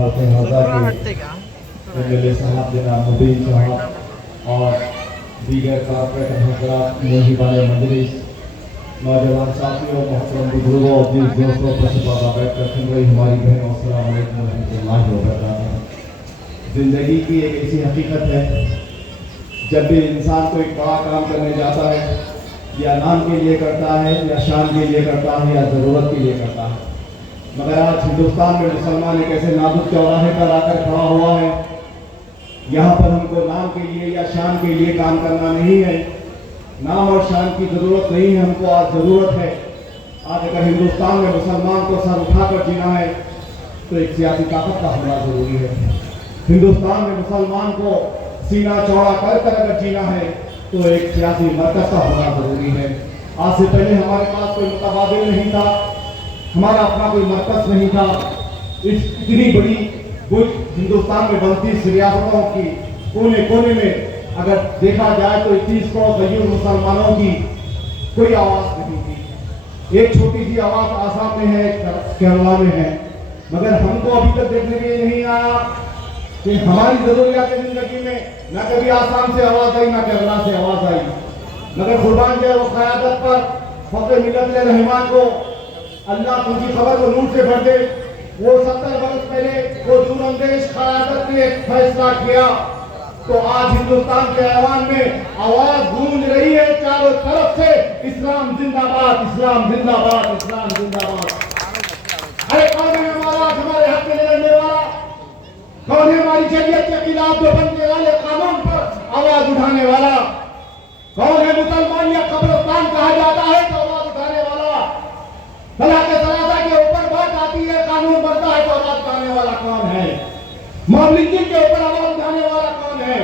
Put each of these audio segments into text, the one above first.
हल्के के MLA साहब जनाब मुबीन साहब और दीगर कारपोरेटर हजरात मेहमान मजलिस नौजवान साथियों मोहतरम बुजुर्गों अजीज दोस्तों प्रसिद्ध बैठ कर सुन रही हमारी बहनों अस्सलाम वालेकुम रहमतुल्लाहि व बरकातहू। ज़िंदगी की एक ऐसी हकीकत है, जब भी इंसान कोई बड़ा काम करने जाता है या नाम के लिए करता है या शान के लिए करता है या ज़रूरत के लिए करता है, मगर आज हिंदुस्तान में मुसलमान एक ऐसे नाजुक चौराहे पर आकर खड़ा हुआ है। यहाँ पर हमको नाम के लिए या शान के लिए काम करना नहीं है, नाम और शान की ज़रूरत नहीं है, हमको आज ज़रूरत है। आज अगर हिंदुस्तान में मुसलमान को सर उठाकर जीना है तो एक सियासी ताकत का होना ज़रूरी है। हिंदुस्तान में मुसलमान को सीना चौड़ा कर कर अगर जीना है तो एक सियासी मरकज़ का होना ज़रूरी है। आज से पहले हमारे पास कोई मुतबादिल नहीं था, हमारा अपना कोई मरकज़ नहीं था। इतनी बड़ी हिंदुस्तान में बनती रियासतों की कोने कोने में अगर देखा जाए तो 31 करोड़ गरीब मुसलमानों की कोई आवाज़ नहीं थी। एक छोटी सी आवाज़ आसाम में है, केरला में है, मगर हमको अभी तक देखने के लिए नहीं आया कि हमारी ज़रूरियात ज़िंदगी में न कभी आसाम से आवाज़ आई न केरला से आवाज़ आई। मगर कुर्बान जाए वो क़यादत पर फ़ख्र मिल्लत रहमान को अल्लाह उनकी खबर को नूर से भर दे। वो 70 वर्ष पहले वो दूरअंदेश क़यादत ने फैसला किया तो आज हिंदुस्तान के ऐवान में आवाज गूंज रही है चारों तरफ से, इस्लाम जिंदाबाद, इस्लाम जिंदाबाद, इस्लाम जिंदाबाद। अरे कौन है हमारा हमारे हक में लड़ने वाला? कौन है हमारी शरीयत के खिलाफ जो बनने वाले कानून पर आवाज उठाने वाला? कौन है मुसलमान या कब्रिस्तान कहा जाता है तो आवाज उठाने वाला? तलाक तलाजा के ऊपर बात आती है, कानून बनता है तो आवाज उठाने वाला कौन है? मौलिकी के ऊपर आवाज उठाने वाला कौन है?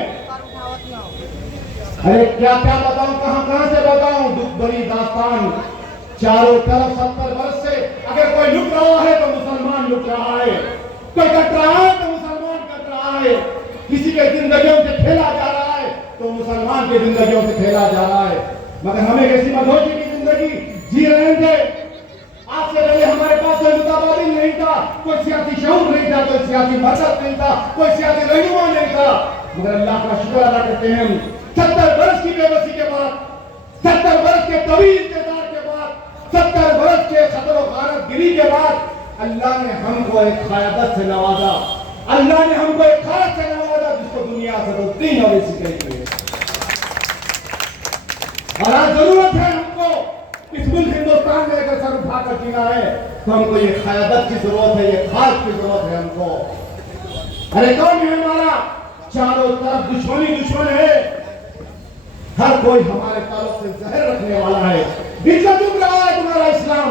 अरे क्या क्या बताऊं, कहां से बताऊं? दुख भरी दास्तान चारों तरफ 70 वर्ष से। अगर कोई लुट रहा है तो मुसलमान लुट रहा है, कोई कट रहा है तो मुसलमान कट रहा है, किसी के जिंदगियों से खेला जा रहा है तो मुसलमान के जिंदगियों से खेला जा रहा है। मगर हमें कैसी मधोशी की जिंदगी जी रहे थे। आज से पहले हमारे पास कोई मुताबादिल नहीं था, कोई सियासी शऊर नहीं था, कोई सियासी मकसद नहीं था, कोई सियासी रहनुमा नहीं था। मगर अल्लाह का शुक्र अदा करते हैं, 70 वर्ष की बेबसी के बाद, 70 वर्ष के तवील इंतजार के बाद, 70 वर्ष के खतर गारत गिरी के बाद अल्लाह ने हमको एक क़यादत से नवाजा, अल्लाह ने हमको एक खास से नवाजा जिसको दुनिया से तो तीन और इसी कहेंगे। और आज जरूरत है हमको इस मुल्क हिंदुस्तान में अगर सर उठाकर जीना है तो हमको ये क़यादत की जरूरत है, ये खास की जरूरत है हमको। अरे कौन है हमारा? चारों तरफ दुश्मनी दुश्मन है, हर कोई हमारे ताल्लुक से जहर रखने वाला है। इनको चुप रहा है तुम्हारा इस्लाम,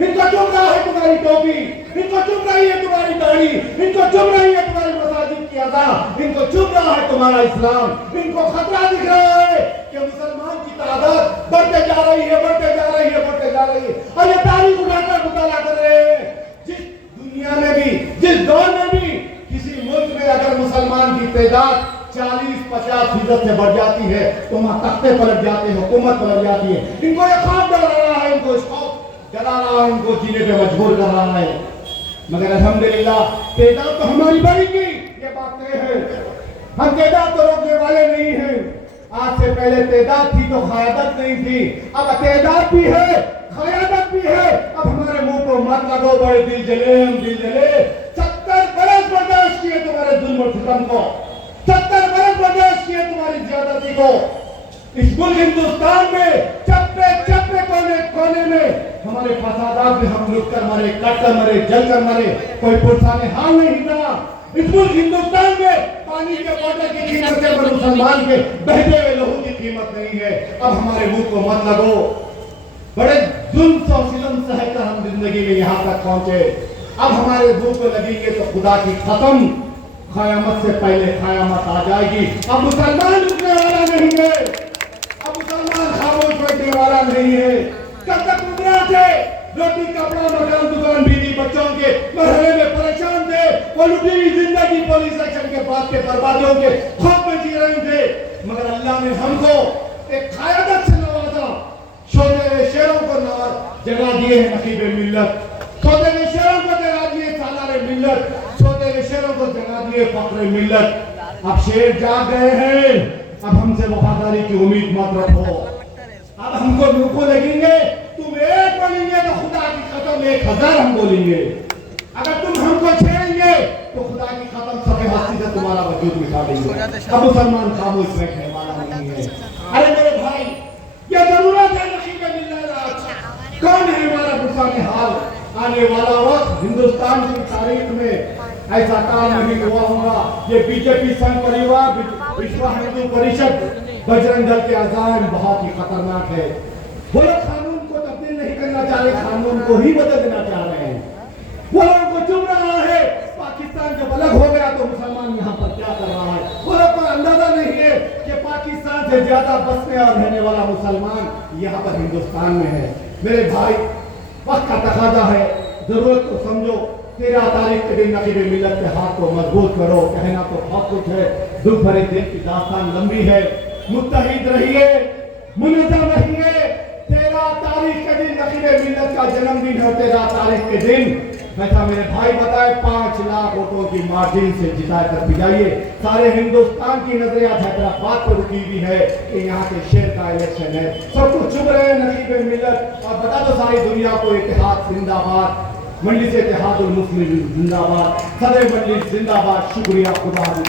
इनको चुप रहा है तुम्हारी टोपी, इनको चुप रही है तुम्हारी दाढ़ी, इनको चुप रही है तुम्हारी मसाजिद की अज़ा, इनको चुप रहा है तुम्हारा इस्लाम। इनको खतरा दिख रहा है कि मुसलमान की तादाद बढ़ते जा रही है, बढ़ते जा रही है, बढ़ते जा रही है। और ये तारीख उठाकर मुताला कर रहे हैं। जिस दुनिया में भी, जिस दौर में भी किसी मुल्क में अगर मुसलमान की तादाद 40-50% से बढ़ जाती है तो वहां तख्ते पलट जाते हैं, हुकूमत पलट जाती है। इनको ये खौफ डरा रहा है, इनको शौक जला रहा है, इनको जीने पे मजबूर कर रहा है। मगर अल्हम्दुलिल्लाह तादाद तो हमारी बढ़ेगी, ये बात तय है। हम तादाद तो रोकने वाले नहीं हैं। आज से पहले तादाद थी तो क़यादत नहीं थी, अब तादाद भी है, क़यादत भी है। अब हमारे मुंह को मत लगो, बड़े दिल जले, हम दिल जले। 70 बरस बर्दाश्त किए तुम्हारे जुल्म और सितम को, 70 बरस बर्दाश्त किए तुम्हारी ज्यादती को। इस मुल्क हिंदुस्तान में चप्पे चप्पे कोने कोने में हमारे फसादात में हम लुट कर मरे, कट कर मरे, जल कर मरे, कोई पुरसाने हाल नहीं था। इस मुल्क हिंदुस्तान में पानी के बोतल की कीमत से पर मुसलमान के बहते हुए लहू की कीमत नहीं है। अब हमारे मुंह को मत लगो, बड़े जुल्म और सिलम सहकर हम जिंदगी में यहाँ तक पहुंचे। अब हमारे मुंह को लगेंगे तो खुदा की कसम क़यामत से पहले क़यामत आ जाएगी। अब मुसलमान रुकने वाला नहीं है, अब मुसलमान खामोश बैठने वाला नहीं है। कब तक उमरा थे, रोटी कपड़ा मकान दुकान बीवी बच्चों के मरहले में परेशान थे, वो लुटी हुई जिंदगी पुलिस एक्शन के बाद के बर्बादियों के खौफ में जी रहे थे। मगर अल्लाह ने हमको एक क़यादत से नवाजा, सोते हुए शेरों को जगा दिए हैं नकीब मिल्लत, सोते हुए शेरों को जगा दिए सालार मिल्लत, सोते हुए शेरों जागिए फक्र मिल्लत, अब शेर जाग गए हैं, अब हमसे वफादारी की उम्मीद मत रखो। अब हमको रुको लगेंगे, तुम एक बोलेंगे तो खुदा की कसम 1000 हम बोलेंगे। अगर तुम हमको छेड़ेंगे तो खुदा की कसम सफे हस्ती से तुम्हारा वजूद मिटा देंगे। अब मुसलमान खामोश बैठने वाला नहीं है। अरे मेरे भाई, ये जरूरत है नसीब मिल्लत। कौन है हमारा गुस्सा हाल? आने वाला वक्त हिंदुस्तान की तारीख में ऐसा काम नहीं हुआ होगा। ये बीजेपी संघ परिवार, विश्व हिंदू परिषद, बजरंग दल के अज़ाइम बहुत ही खतरनाक है। वो लोग कानून को तब्दील नहीं करना चाह रहे, कानून को ही बदल देना चाह रहे हैं। वो लोगों को चुभ रहा है पाकिस्तान जब अलग हो गया तो मुसलमान यहाँ पर क्या कर रहा है। वो लोग को अंदाजा नहीं है कि पाकिस्तान से ज्यादा बसने और रहने वाला मुसलमान यहाँ पर हिंदुस्तान में है। मेरे भाई, वक्त का तकाजा है, जरूरत को समझो। 13 तारीख के दिन नकीब मिल्लत के हाथ को मजबूत करो। कहना तो बहुत कुछ है, दुख भरे दिन की दास्तान लंबी है। मुत्तहिद रहिए, मुनज़्ज़म रहिए। 13 तारीख के दिन नकीब मिल्लत का जन्मदिन है। 13 तारीख के दिन बैठा मेरे भाई बताए 5 लाख वोटों की मार्जिन से जिता कर भिजाइए। सारे हिंदुस्तान की नजरें आज हैदराबाद पर रुकी हुई है कि यहाँ के शेर का इलेक्शन है। सबको चुभ रहे हैं नकीब मिल्लत। और बता दो सारी दुनिया को, इत्तेहाद जिंदाबाद, मजलिस इत्तेहादुल मुस्लिमीन जिंदाबाद, सदर मजलिस जिंदाबाद। शुक्रिया, खुदा हाफिज़।